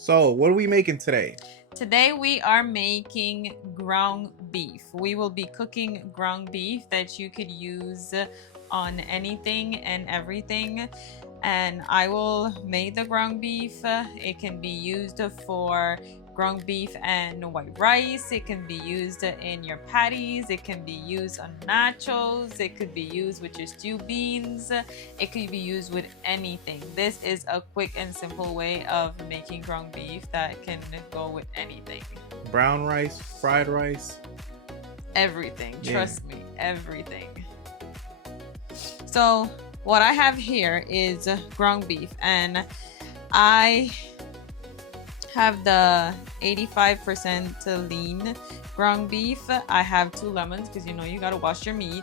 So, what are we making today? Today we are making ground beef. We will be cooking ground beef that you could use on anything and everything. And I will make the ground beef. It can be used for ground beef and white rice. It can be used in your patties. It can be used on nachos. It could be used with your stew beans. It could be used with anything. This is a quick and simple way of making ground beef that can go with anything. Brown rice, fried rice. Everything. Yeah. Trust me, everything. So what I have here is ground beef, and I have the 85% lean ground beef. I have 2 lemons because you gotta wash your meat.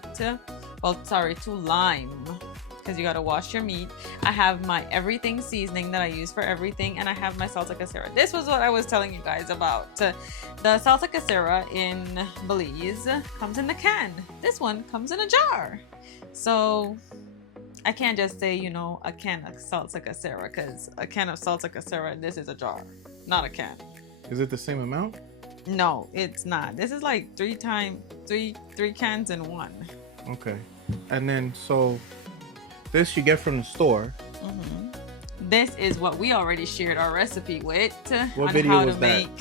Well, sorry, 2 lime because you gotta wash your meat. I have my everything seasoning that I use for everything, and I have my salsa casera. This was what I was telling you guys about. The salsa casera in Belize comes in a can. This one comes in a jar. So I can't just say, a can of salsa casera, because a can of salsa casera, this is a jar, not a can. Is it the same amount? No, it's not. This is like three cans in one. Okay. And then, so this you get from the store. Mm-hmm. This is what we already shared our recipe with What on video how was to that? make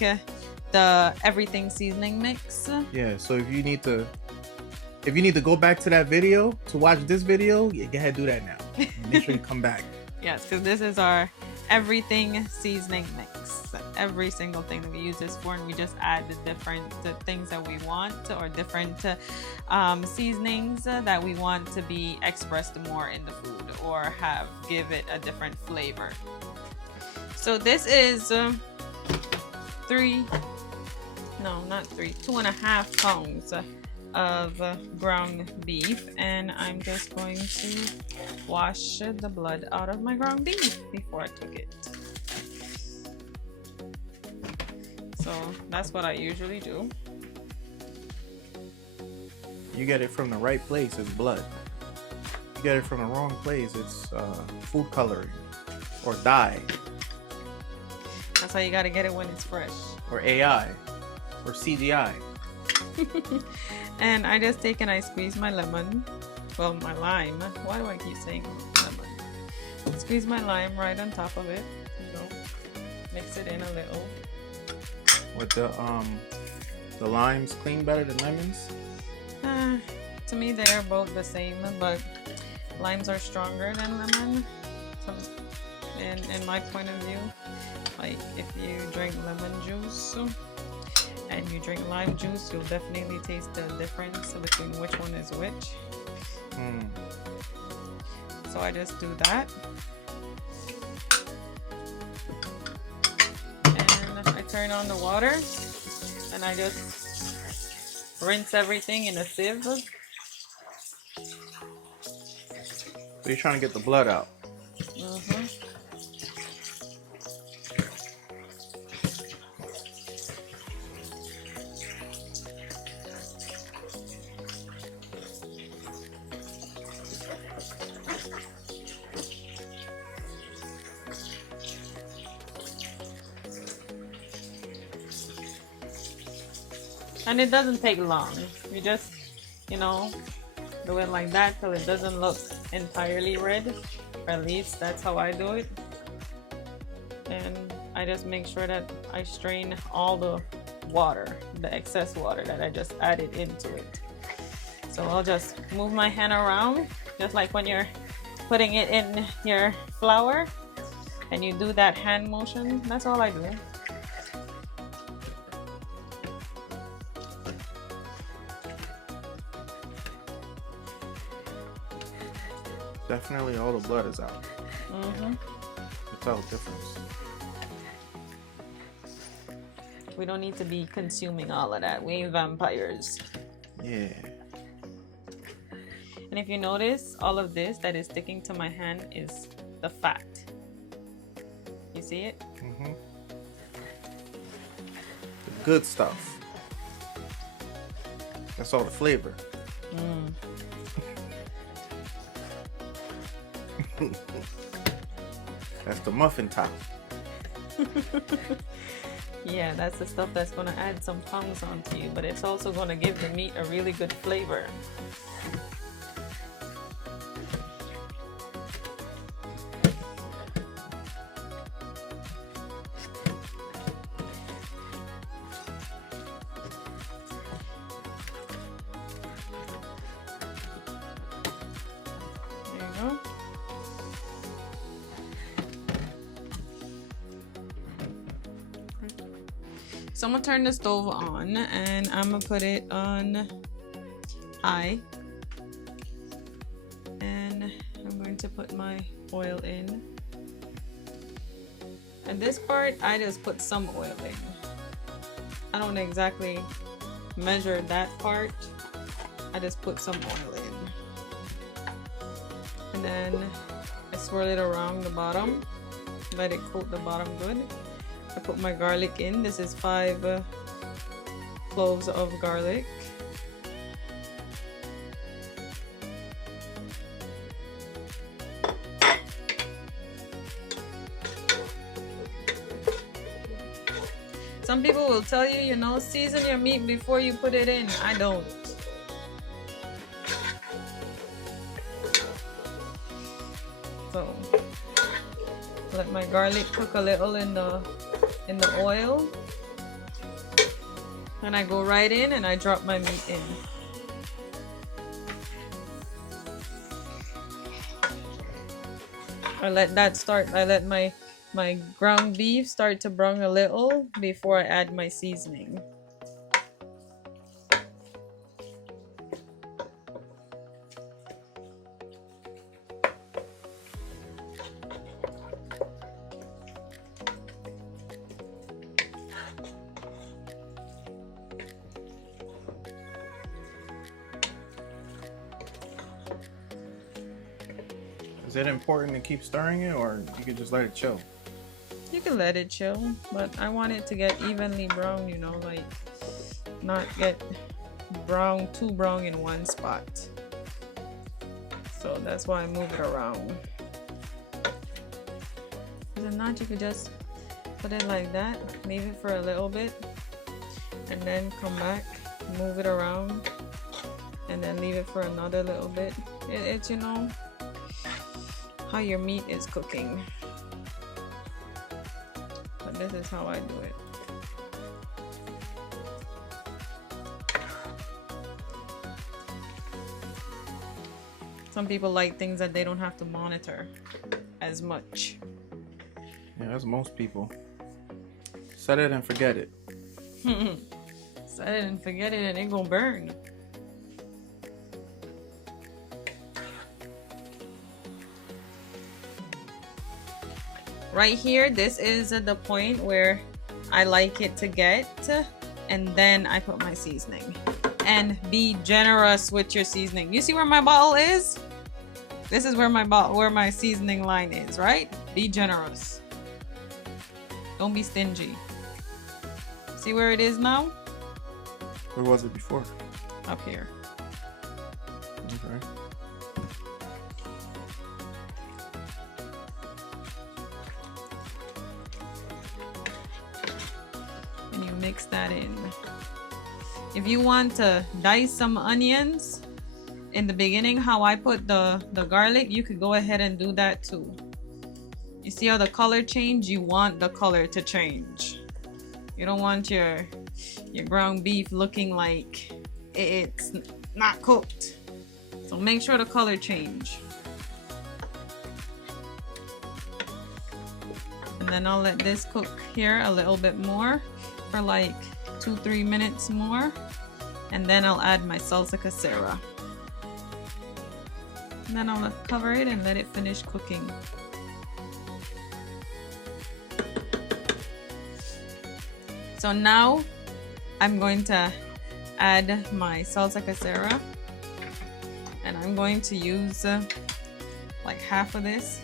the everything seasoning mix. Yeah, so if you need to go back to that video to watch this video, yeah, go ahead, do that now. Make sure you come back. Yes, because this is our everything seasoning mix. Every single thing that we use this for, and we just add the things that we want, or different seasonings that we want to be expressed more in the food, or give it a different flavor. So this is 2.5 pounds of ground beef, and I'm just going to wash the blood out of my ground beef before I cook it. So that's what I usually do. You get it from the right place, it's blood. You get it from the wrong place, it's food coloring or dye That's how you gotta get it when it's fresh. or AI or CGI. And I just take and I squeeze my lemon. Well, my lime. Why do I keep saying lemon? Squeeze my lime right on top of it. Mix it in a little. With the limes clean better than lemons? To me, they are both the same, but limes are stronger than lemon. In my point of view, like if you drink lemon juice and you drink lime juice, you'll definitely taste the difference between which one is which. So I just do that. And I turn on the water and I just rinse everything in a sieve. So you're trying to get the blood out. Mm-hmm. And it doesn't take long. You just, do it like that till it doesn't look entirely red. Or at least that's how I do it. And I just make sure that I strain all the water, the excess water that I just added into it. So I'll just move my hand around, just like when you're putting it in your flour and you do that hand motion. That's all I do. Definitely all the blood is out. Mm-hmm. You tell the difference. We don't need to be consuming all of that. We ain't vampires. Yeah. And if you notice, all of this that is sticking to my hand is the fat. You see it? Mm-hmm. The good stuff. That's all the flavor. That's the muffin top. Yeah, that's the stuff that's gonna add some tongues onto you, but it's also gonna give the meat a really good flavor. There you go. So I'm gonna turn the stove on and I'm gonna put it on high. And I'm going to put my oil in. And this part, I just put some oil in. I don't exactly measure that part. I just put some oil in. And then I swirl it around the bottom. Let it coat the bottom good. I put my garlic in. This is 5 cloves of garlic. Some people will tell you, you know, season your meat before you put it in. I don't. So let my garlic cook a little in the oil. And I go right in and I drop my meat in. I let that start. I let my ground beef start to brown a little before I add my seasoning. Is it important to keep stirring it, or you can just let it chill? You can let it chill, but I want it to get evenly brown, you know, like not get brown, too brown in one spot. So that's why I move it around. If not, you could just put it like that, leave it for a little bit, and then come back, move it around, and then leave it for another little bit. It's, you know, how your meat is cooking. But this is how I do it. Some people like things that they don't have to monitor as much. Yeah, that's most people. Set it and forget it. Set it and forget it and it gonna burn. Right here, this is the point where I like it to get, and then I put my seasoning. And be generous with your seasoning. You see where my bottle is? This is where my seasoning line is, right? Be generous. Don't be stingy. See where it is now? Where was it before? Up here. Okay. And you mix that in. If you want to dice some onions in the beginning, how I put the garlic, you could go ahead and do that too. You see how the color changed? You want the color to change. You don't want your ground beef looking like it's not cooked. So make sure the color change. And then I'll let this cook here a little bit more for like 2-3 minutes more, and then I'll add my salsa casera. And then I'll cover it and let it finish cooking. So now I'm going to add my salsa casera, and I'm going to use like half of this.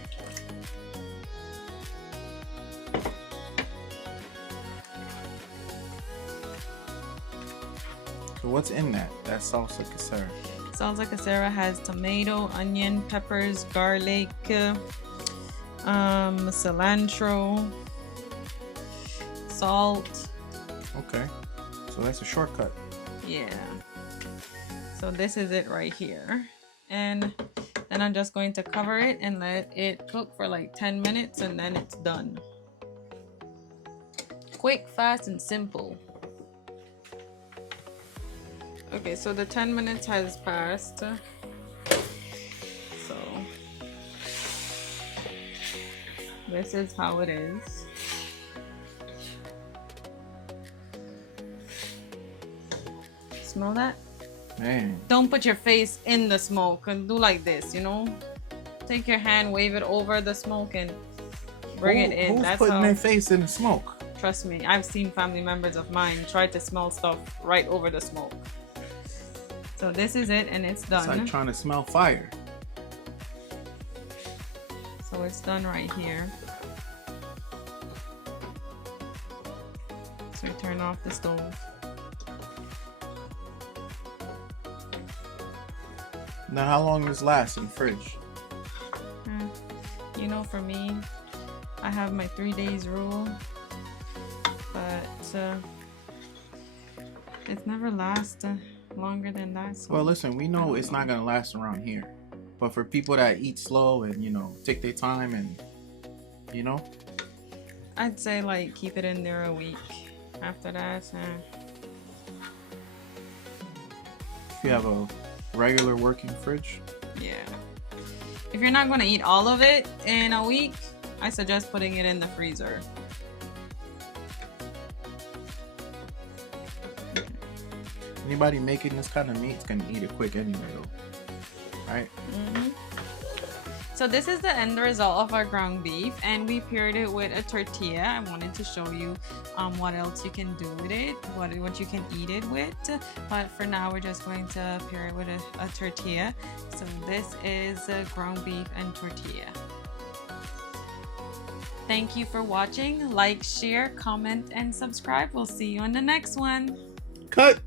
So what's in that salsa casera? Salsa casera has tomato, onion, peppers, garlic, cilantro, salt. Okay. So that's a shortcut. Yeah. So this is it right here. And then I'm just going to cover it and let it cook for like 10 minutes and then it's done. Quick, fast, and simple. Okay, so the 10 minutes has passed. So this is how it is. Smell that? Man. Don't put your face in the smoke and do like this, you know? Take your hand, wave it over the smoke and bring it in. Who's That's putting how. their face in the smoke? Trust me, I've seen family members of mine try to smell stuff right over the smoke. So this is it and it's done. It's like trying to smell fire. So it's done right here. So we turn off the stove. Now, how long does this last in the fridge? You know, for me, I have my 3 days rule, but it never lasts longer than that. So Well, listen, we know it's not gonna last around here, but for people that eat slow and, you know, take their time and, you know, I'd say like keep it in there a week. After that, if you have a regular working fridge. yeah. If you're not gonna eat all of it in a week, I suggest putting it in the freezer. Anybody making this kind of meat's gonna eat it quick anyway, though. Right? So this is the end result of our ground beef, and we paired it with a tortilla. I wanted to show you what else you can do with it, what you can eat it with, but for now we're just going to pair it with a tortilla. So this is ground beef and tortilla. Thank you for watching. Like, share, comment, and subscribe. We'll see you on the next one. Cut!